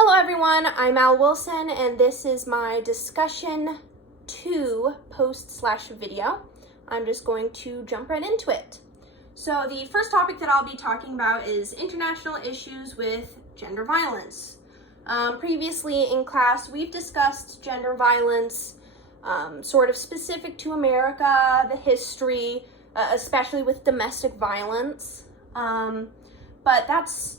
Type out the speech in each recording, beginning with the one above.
Hello everyone, I'm Al Wilson and this is my discussion 2 post/video. I'm just going to jump right into it. So the first topic that I'll be talking about is international issues with gender violence. Previously in class we've discussed gender violence sort of specific to America, the history, especially with domestic violence, but that's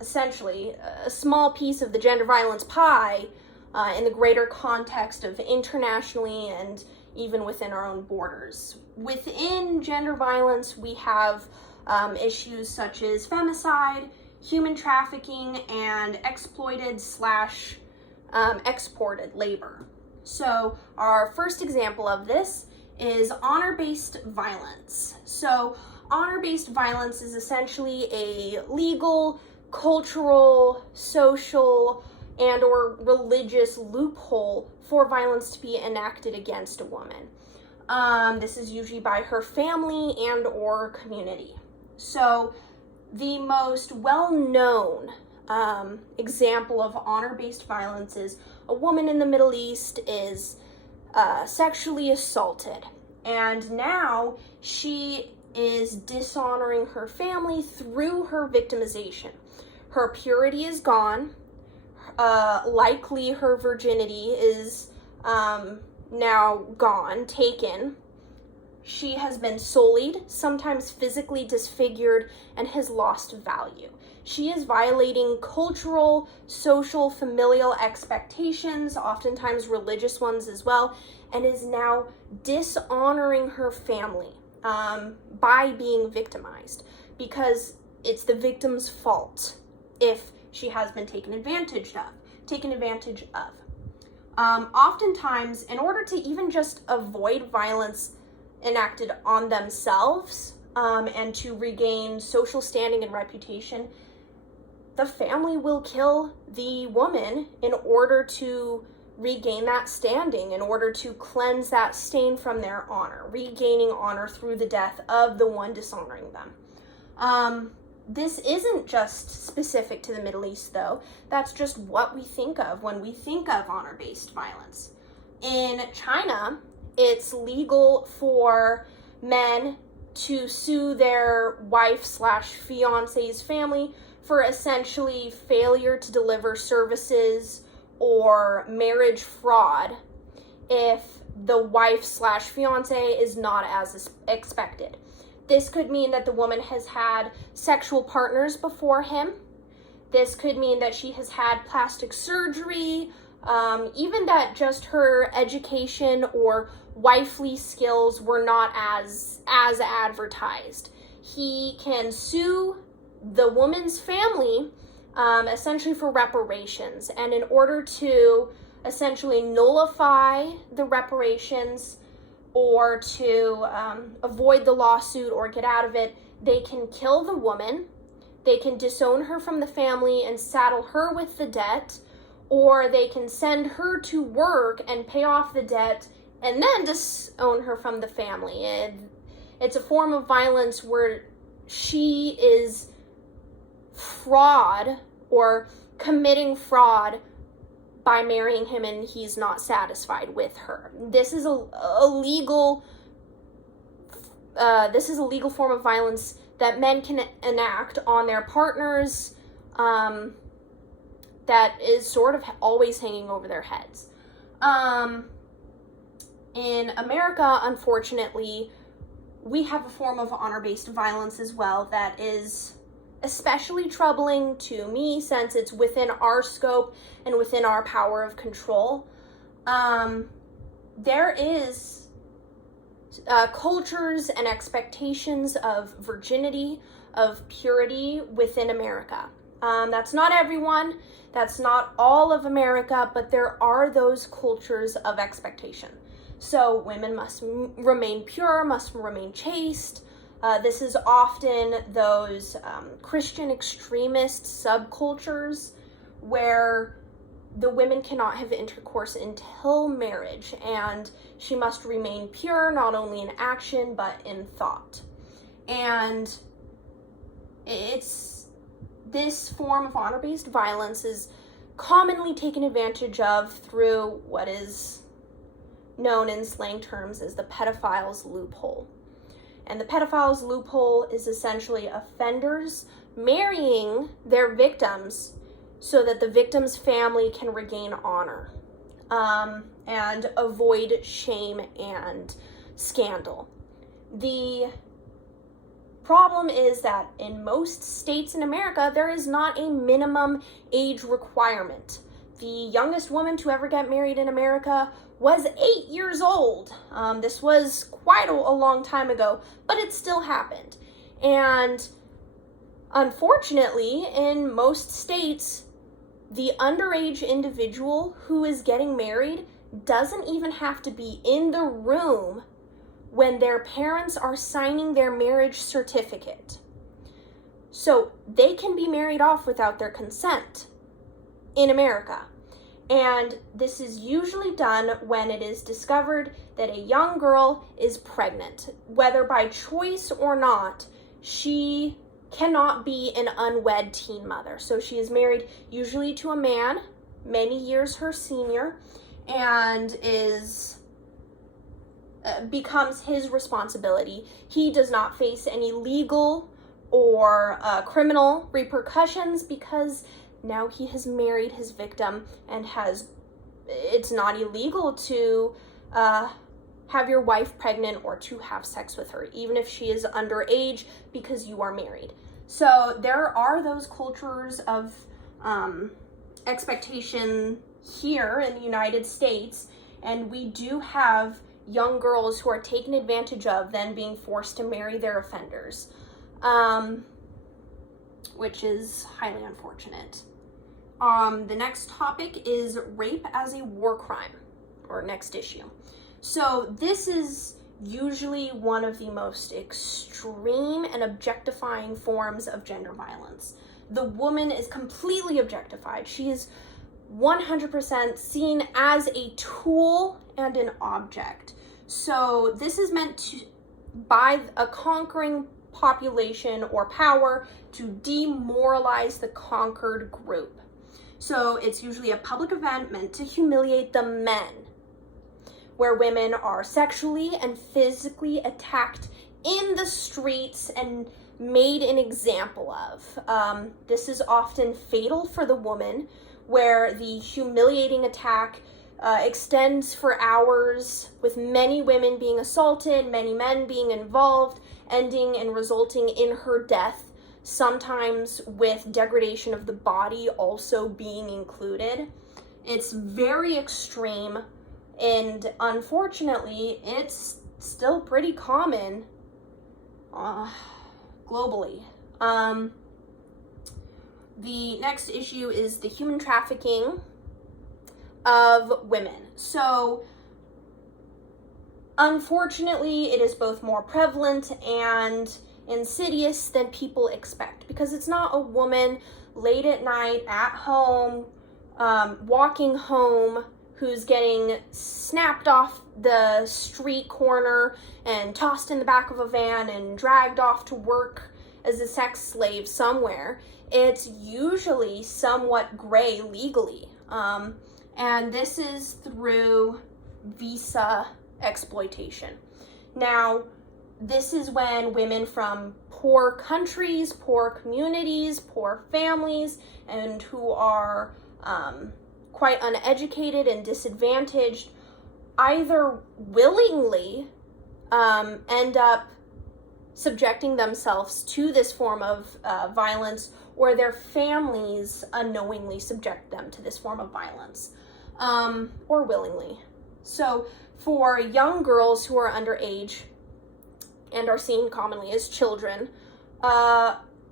essentially a small piece of the gender violence pie in the greater context of internationally and even within our own borders. Within gender violence, we have issues such as femicide, human trafficking, and exploited/exported labor. So our first example of this is honor-based violence. So honor-based violence is essentially a legal, cultural, social, and or religious loophole for violence to be enacted against a woman. This is usually by her family and or community. So the most well-known example of honor-based violence is a woman in the Middle East is sexually assaulted, and now she is dishonoring her family through her victimization. Her purity is gone. Likely her virginity is now gone, taken. She has been sullied, sometimes physically disfigured, and has lost value. She is violating cultural, social, familial expectations, oftentimes religious ones as well, and is now dishonoring her family by being victimized, because it's the victim's fault if she has been taken advantage of. Oftentimes, in order to even just avoid violence enacted on themselves and to regain social standing and reputation, the family will kill the woman in order to regain that standing, in order to cleanse that stain from their honor, regaining honor through the death of the one dishonoring them. This isn't just specific to the Middle East, though. That's just what we think of when we think of honor-based violence. In China, it's legal for men to sue their wife/fiance's family for essentially failure to deliver services or marriage fraud if the wife/fiance is not as expected. This could mean that the woman has had sexual partners before him. This could mean that she has had plastic surgery, even that just her education or wifely skills were not as advertised. He can sue the woman's family essentially for reparations, and in order to essentially nullify the reparations or to avoid the lawsuit or get out of it, they can kill the woman, they can disown her from the family and saddle her with the debt, or they can send her to work and pay off the debt and then disown her from the family. It's a form of violence where she is fraud or committing fraud by marrying him and he's not satisfied with her. This is a legal form of violence that men can enact on their partners that is sort of always hanging over their heads. In America, unfortunately, we have a form of honor-based violence as well that is especially troubling to me since it's within our scope and within our power of control. There is cultures and expectations of virginity, of purity within America. That's not everyone, that's not all of America, but there are those cultures of expectation. So women must remain pure, must remain chaste. This is often those Christian extremist subcultures where the women cannot have intercourse until marriage, and she must remain pure not only in action but in thought. And it's this form of honor-based violence is commonly taken advantage of through what is known in slang terms as the pedophile's loophole. And the pedophile's loophole is essentially offenders marrying their victims so that the victim's family can regain honor and avoid shame and scandal. The problem is that in most states in America, there is not a minimum age requirement. The youngest woman to ever get married in America was 8 years old. This was quite a long time ago, but it still happened. And unfortunately, in most states, the underage individual who is getting married doesn't even have to be in the room when their parents are signing their marriage certificate. So they can be married off without their consent in America. And this is usually done when it is discovered that a young girl is pregnant. Whether by choice or not, she cannot be an unwed teen mother. So she is married usually to a man, many years her senior, and becomes his responsibility. He does not face any legal or criminal repercussions because now he has married his victim and it's not illegal to have your wife pregnant or to have sex with her, even if she is underage, because you are married. So there are those cultures of expectation here in the United States, and we do have young girls who are taken advantage of, then being forced to marry their offenders, which is highly unfortunate. The next topic is rape as a war crime, or next issue. So this is usually one of the most extreme and objectifying forms of gender violence. The woman is completely objectified. She is 100% seen as a tool and an object. So this is meant to, by a conquering population or power, to demoralize the conquered group. So it's usually a public event meant to humiliate the men, where women are sexually and physically attacked in the streets and made an example of. This is often fatal for the woman, where the humiliating attack extends for hours, with many women being assaulted, many men being involved, ending and resulting in her death, sometimes with degradation of the body also being included. It's very extreme, and unfortunately, it's still pretty common globally. The next issue is the human trafficking of women. So, unfortunately, it is both more prevalent and insidious than people expect, because it's not a woman late at night at home, walking home, who's getting snapped off the street corner and tossed in the back of a van and dragged off to work as a sex slave somewhere. It's usually somewhat gray legally. And this is through visa exploitation. Now, this is when women from poor countries, poor communities, poor families, and who are quite uneducated and disadvantaged, either willingly end up subjecting themselves to this form of violence, or their families unknowingly subject them to this form of violence, or willingly. So for young girls who are underage and are seen commonly as children,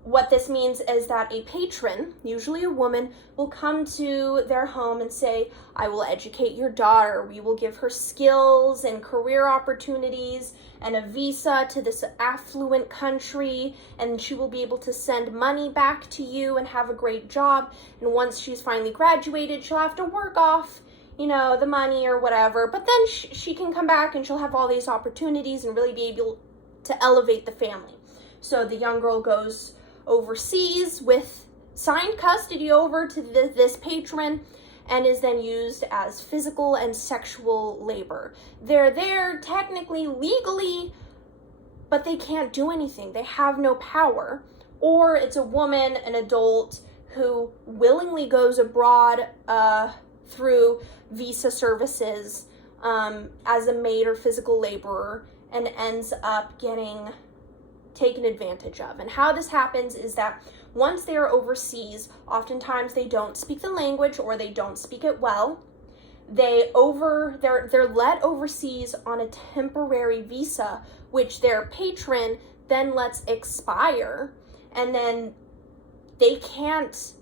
what this means is that a patron, usually a woman, will come to their home and say, I will educate your daughter. We will give her skills and career opportunities and a visa to this affluent country, and she will be able to send money back to you and have a great job. And once she's finally graduated, she'll have to work off, the money or whatever. But then she can come back and she'll have all these opportunities and really be able to elevate the family. So the young girl goes overseas with signed custody over to this patron and is then used as physical and sexual labor. They're there technically, legally, but they can't do anything. They have no power. Or it's a woman, an adult, who willingly goes abroad through visa services as a maid or physical laborer and ends up getting taken advantage of. And how this happens is that once they are overseas, oftentimes they don't speak the language or they don't speak it well. They're led overseas on a temporary visa, which their patron then lets expire, and then they can't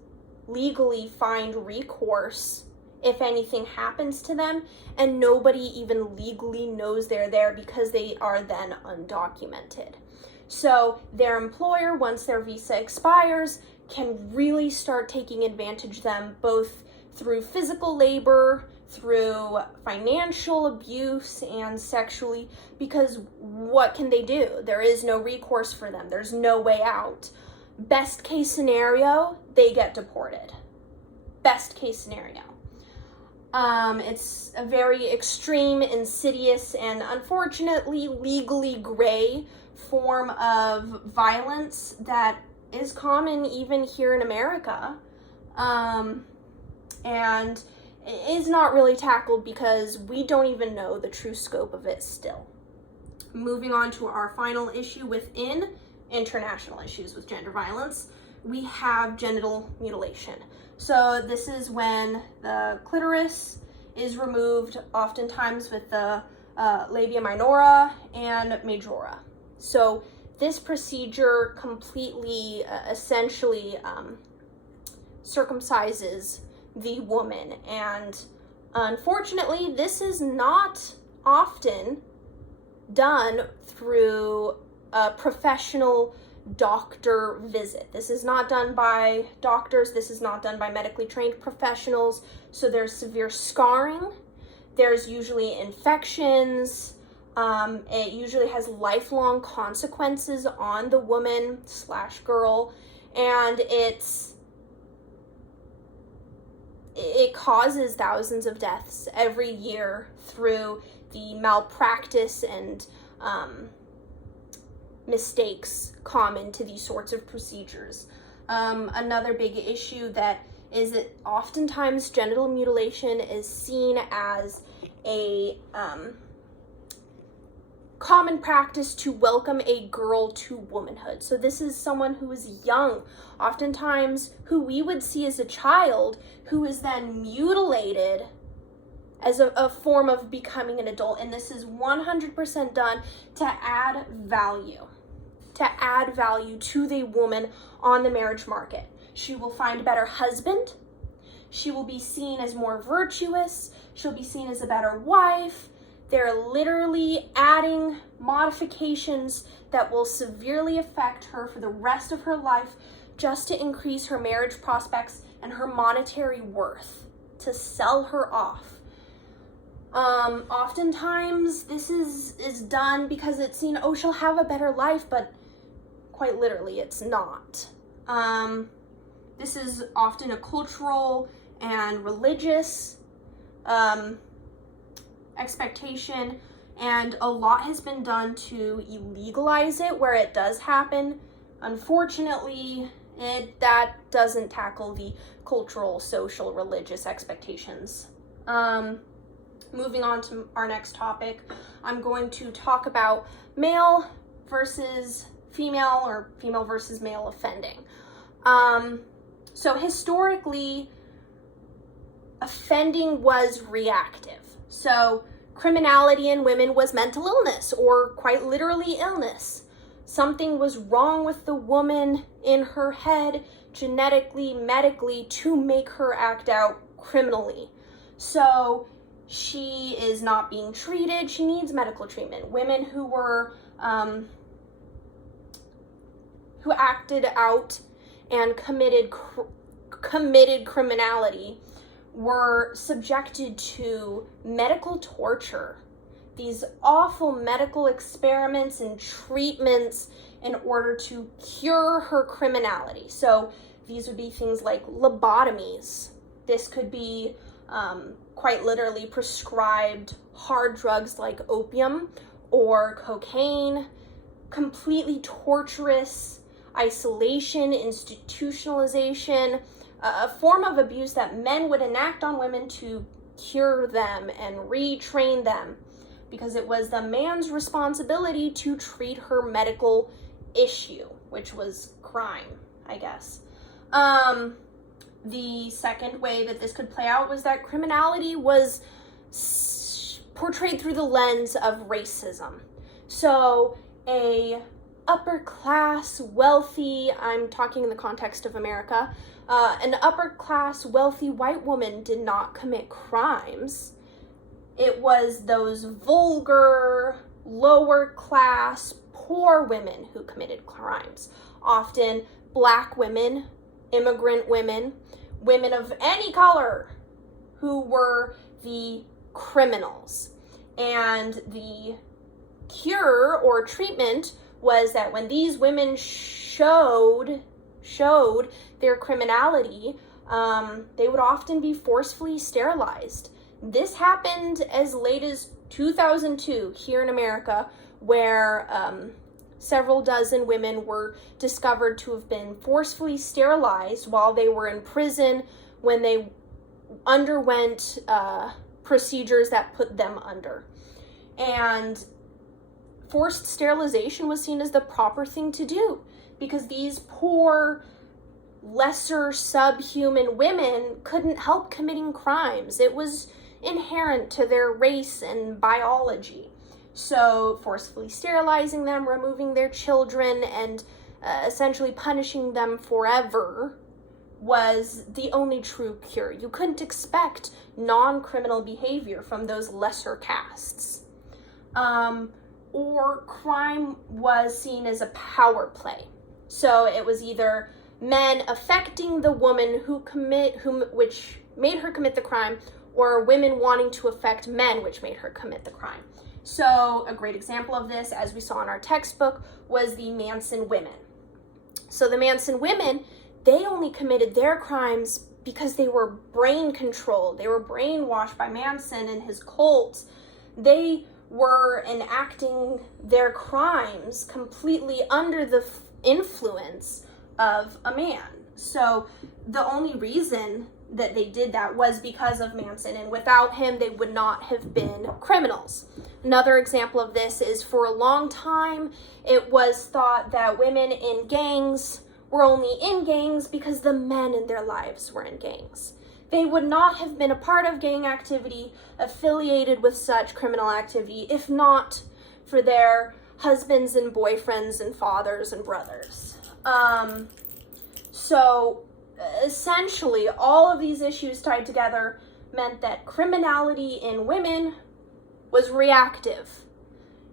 legally find recourse if anything happens to them, and nobody even legally knows they're there because they are then undocumented. So their employer, once their visa expires, can really start taking advantage of them, both through physical labor, through financial abuse, and sexually, because what can they do? There is no recourse for them. There's no way out. Best case scenario, they get deported. Best case scenario. It's a very extreme, insidious, and unfortunately legally gray form of violence that is common even here in America, and is not really tackled because we don't even know the true scope of it still. Moving on to our final issue within international issues with gender violence, we have genital mutilation. So this is when the clitoris is removed, oftentimes with the labia minora and majora. So this procedure completely, essentially circumcises the woman. And unfortunately, this is not often done through a professional doctor visit. This is not done by doctors. This is not done by medically trained professionals. So there's severe scarring. There's usually infections. It usually has lifelong consequences on the woman/girl, and it causes thousands of deaths every year through the malpractice and mistakes common to these sorts of procedures. Another big issue that is that oftentimes genital mutilation is seen as a common practice to welcome a girl to womanhood. So this is someone who is young, oftentimes who we would see as a child, who is then mutilated as a form of becoming an adult. And this is 100% done to add value to the woman on the marriage market. She will find a better husband. She will be seen as more virtuous. She'll be seen as a better wife. They're literally adding modifications that will severely affect her for the rest of her life just to increase her marriage prospects and her monetary worth, to sell her off. Oftentimes this is done because it's seen, oh, she'll have a better life, but quite literally it's not. This is often a cultural and religious expectation, and a lot has been done to illegalize it where it does happen. Unfortunately, that doesn't tackle the cultural, social, religious expectations. Moving on to our next topic, I'm going to talk about male versus female, or female versus male offending. So historically, offending was reactive. So criminality in women was mental illness, or quite literally illness. Something was wrong with the woman in her head, genetically, medically, to make her act out criminally. So she is not being treated. She needs medical treatment. Women who were who acted out and committed criminality were subjected to medical torture, these awful medical experiments and treatments in order to cure her criminality. So these would be things like lobotomies. This could be quite literally prescribed hard drugs like opium or cocaine, completely torturous isolation, institutionalization, a form of abuse that men would enact on women to cure them and retrain them, because it was the man's responsibility to treat her medical issue, which was crime, I guess. The second way that this could play out was that criminality was portrayed through the lens of racism. So a upper class, wealthy, I'm talking in the context of America, an upper class, wealthy white woman did not commit crimes. It was those vulgar, lower class, poor women who committed crimes. Often black women, immigrant women, women of any color who were the criminals. And the cure or treatment was that when these women showed their criminality, they would often be forcefully sterilized. This happened as late as 2002 here in America, where several dozen women were discovered to have been forcefully sterilized while they were in prison when they underwent procedures that put them under. And forced sterilization was seen as the proper thing to do because these poor, lesser, subhuman women couldn't help committing crimes. It was inherent to their race and biology. So forcefully sterilizing them, removing their children, and essentially punishing them forever was the only true cure. You couldn't expect non-criminal behavior from those lesser castes. Or crime was seen as a power play. So it was either men affecting the woman which made her commit the crime, or women wanting to affect men, which made her commit the crime. So a great example of this, as we saw in our textbook, was the Manson women. So the Manson women, they only committed their crimes because they were brain controlled. They were brainwashed by Manson and his cult. They were enacting their crimes completely under the influence of a man. So the only reason that they did that was because of Manson, and without him they would not have been criminals. Another example of this is, for a long time it was thought that women in gangs were only in gangs because the men in their lives were in gangs. They would not have been a part of gang activity, affiliated with such criminal activity, if not for their husbands and boyfriends and fathers and brothers. So essentially, all of these issues tied together meant that criminality in women was reactive.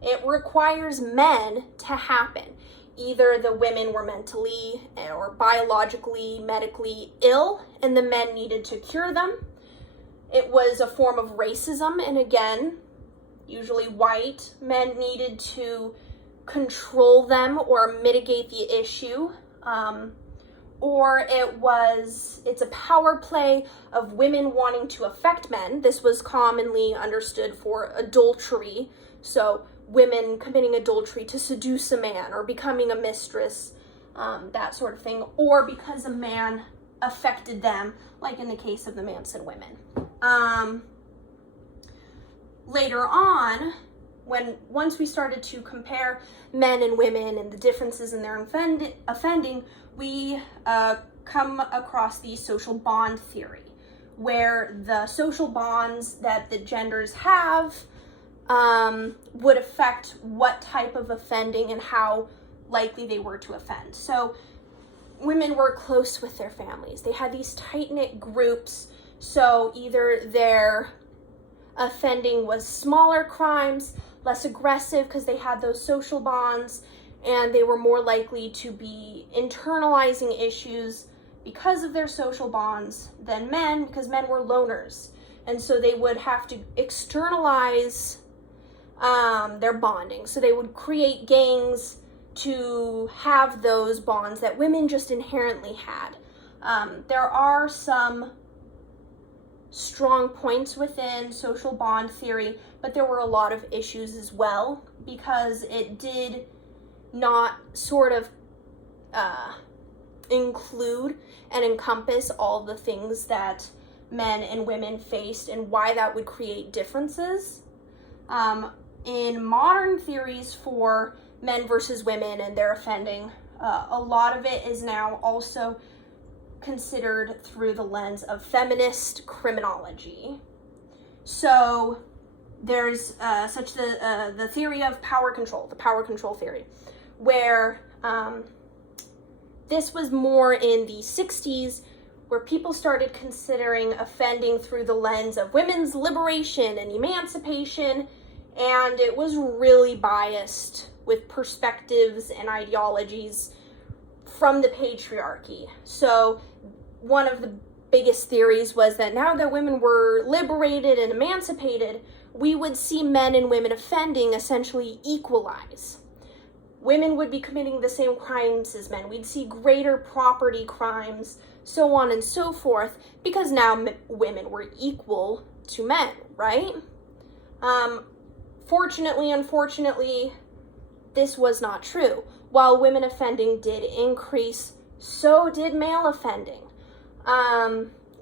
It requires men to happen. Either the women were mentally or biologically, medically ill, and the men needed to cure them. It was a form of racism, and again, usually white men needed to control them or mitigate the issue. Or it's a power play of women wanting to affect men. This was commonly understood for adultery. So women committing adultery to seduce a man or becoming a mistress, that sort of thing. Or because a man affected them, like in the case of the Manson women. Later on, once we started to compare men and women and the differences in their offending, we come across the social bond theory, where the social bonds that the genders have would affect what type of offending and how likely they were to offend. So women were close with their families. They had these tight-knit groups, so either their offending was smaller crimes, less aggressive because they had those social bonds, and they were more likely to be internalizing issues because of their social bonds than men, because men were loners. And so they would have to externalize their bonding. So they would create gangs to have those bonds that women just inherently had. There are some strong points within social bond theory, but there were a lot of issues as well, because it did not sort of include and encompass all the things that men and women faced and why that would create differences. In modern theories for men versus women and their offending, a lot of it is now also considered through the lens of feminist criminology. So there's the theory of power control, the power control theory, where this was more in the 60s, where people started considering offending through the lens of women's liberation and emancipation, and it was really biased with perspectives and ideologies from the patriarchy. So one of the biggest theories was that now that women were liberated and emancipated, we would see men and women offending essentially equalize. Women would be committing the same crimes as men. We'd see greater property crimes, so on and so forth, because now women were equal to men, right? Fortunately, unfortunately, this was not true. While women offending did increase, so did male offending.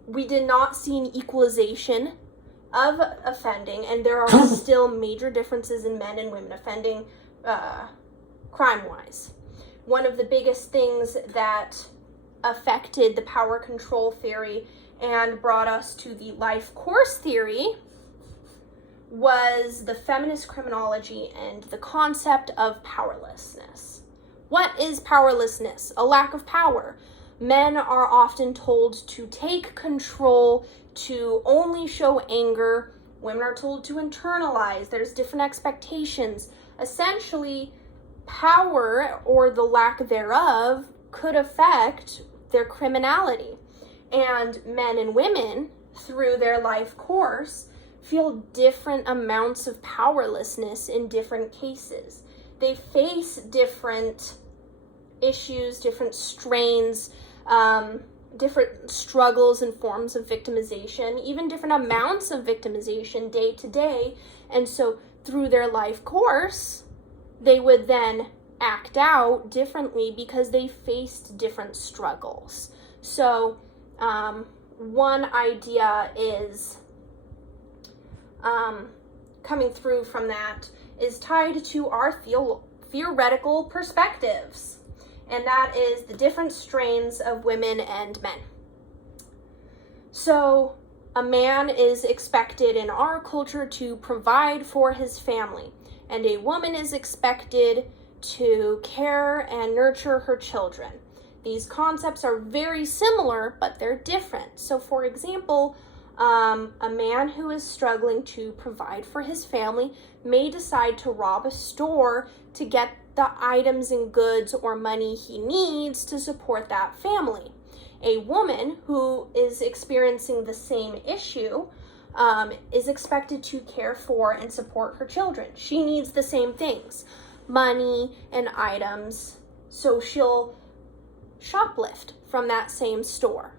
We did not see an equalization of offending, and there are still major differences in men and women offending crime-wise. One of the biggest things that affected the power control theory and brought us to the life course theory was the feminist criminology and the concept of powerlessness. What is powerlessness? A lack of power. Men are often told to take control, to only show anger. Women are told to internalize. There's different expectations. Essentially, power, or the lack thereof, could affect their criminality. And men and women, through their life course, feel different amounts of powerlessness in different cases. They face different issues, different strains, different struggles and forms of victimization, even different amounts of victimization day to day. And so through their life course, they would then act out differently because they faced different struggles. So one idea is coming through from that is tied to our theoretical perspectives, and that is the different strains of women and men. So a man is expected in our culture to provide for his family, and a woman is expected to care and nurture her children. These concepts are very similar, but they're different. So for example, a man who is struggling to provide for his family may decide to rob a store to get the items and goods or money he needs to support that family. A woman who is experiencing the same issue is expected to care for and support her children. She needs the same things, money and items, so she'll shoplift from that same store.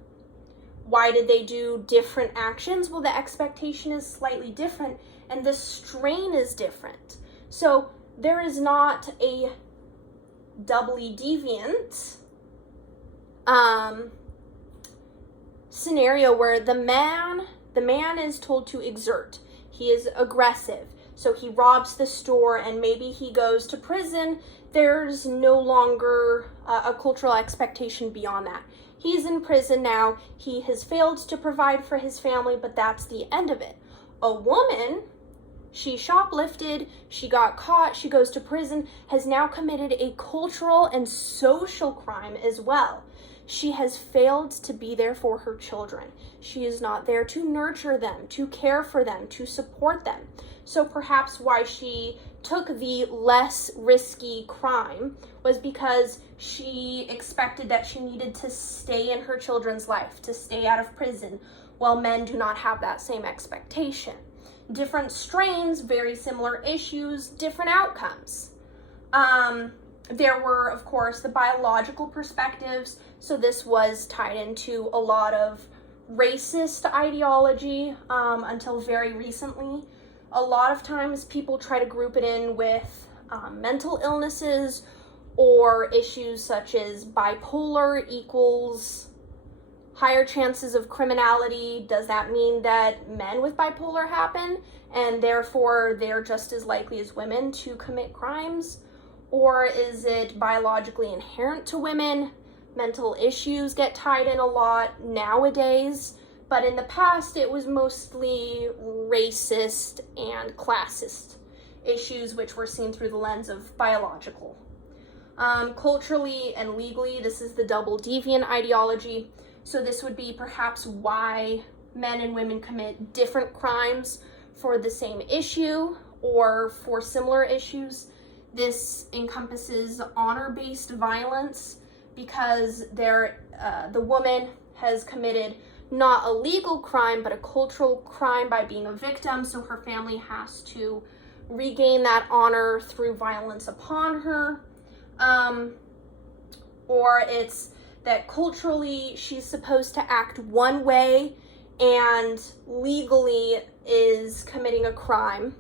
Why did they do different actions? Well, the expectation is slightly different and the strain is different. So there is not a doubly deviant scenario where the man is told to exert. He is aggressive. So he robs the store and maybe he goes to prison. There's no longer a cultural expectation beyond that. He's in prison now. He has failed to provide for his family, but that's the end of it. A woman, she shoplifted, she got caught, she goes to prison, has now committed a cultural and social crime as well. She has failed to be there for her children. She is not there to nurture them, to care for them, to support them. So perhaps why she took the less risky crime was because she expected that she needed to stay in her children's life, to stay out of prison, while men do not have that same expectation. Different strains, very similar issues, different outcomes. There were, of course, the biological perspectives. So this was tied into a lot of racist ideology until very recently. A lot of times people try to group it in with mental illnesses or issues such as bipolar equals higher chances of criminality. Does that mean that men with bipolar happen and therefore they're just as likely as women to commit crimes? Or is it biologically inherent to women? Mental issues get tied in a lot nowadays, but in the past it was mostly racist and classist issues which were seen through the lens of biological. Culturally and legally, this is the double deviant ideology. So this would be perhaps why men and women commit different crimes for the same issue or for similar issues. This encompasses honor-based violence because the woman has committed not a legal crime, but a cultural crime by being a victim, so her family has to regain that honor through violence upon her. Or it's that culturally she's supposed to act one way and legally is committing a crime,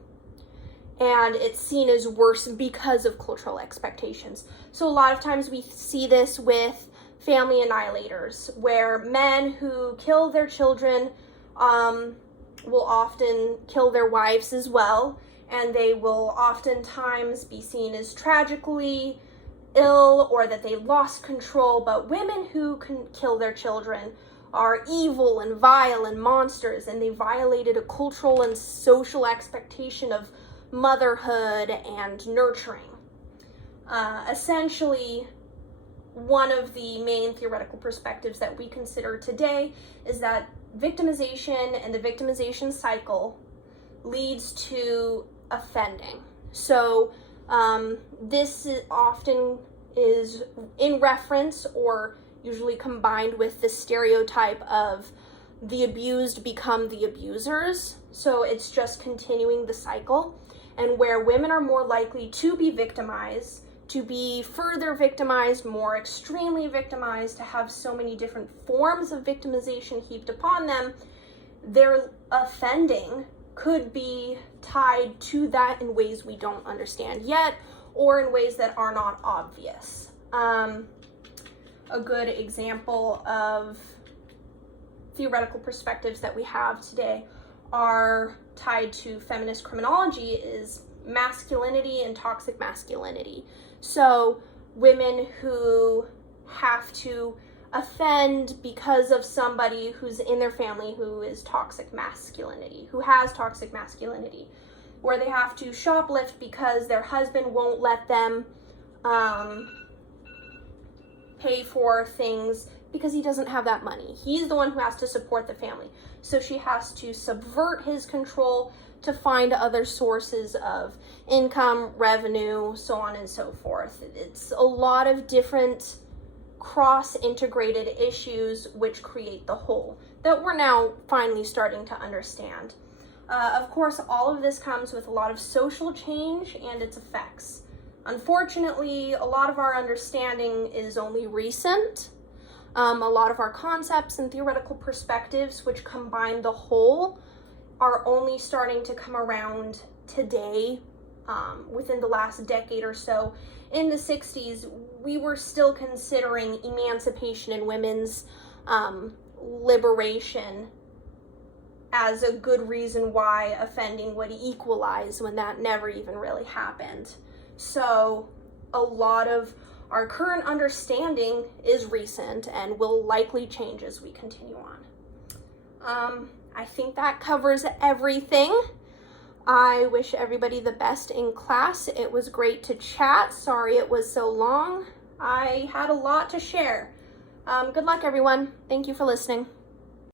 and it's seen as worse because of cultural expectations. So a lot of times we see this with family annihilators, where men who kill their children will often kill their wives as well, and they will oftentimes be seen as tragically ill or that they lost control. But women who can kill their children are evil and vile and monsters, and they violated a cultural and social expectation of motherhood and nurturing. Essentially, one of the main theoretical perspectives that we consider today is that victimization and the victimization cycle leads to offending. So this often is in reference or usually combined with the stereotype of the abused become the abusers. So it's just continuing the cycle, and where women are more likely to be victimized, to be further victimized, more extremely victimized, to have so many different forms of victimization heaped upon them, their offending could be tied to that in ways we don't understand yet, or in ways that are not obvious. A good example of theoretical perspectives that we have today are tied to feminist criminology is masculinity and toxic masculinity. So women who have to offend because of somebody who's in their family who is toxic masculinity, who has toxic masculinity, where they have to shoplift because their husband won't let them pay for things because he doesn't have that money. He's the one who has to support the family. So she has to subvert his control to find other sources of income, revenue, so on and so forth. It's a lot of different cross-integrated issues which create the whole that we're now finally starting to understand. Of course, all of this comes with a lot of social change and its effects. Unfortunately, a lot of our understanding is only recent. A lot of our concepts and theoretical perspectives, which combine the whole, are only starting to come around today, within the last decade or so. In the 60s, we were still considering emancipation and women's liberation as a good reason why offending would equalize, when that never even really happened. So a lot of our current understanding is recent and will likely change as we continue on. I think that covers everything. I wish everybody the best in class. It was great to chat. Sorry it was so long. I had a lot to share. Good luck, everyone. Thank you for listening.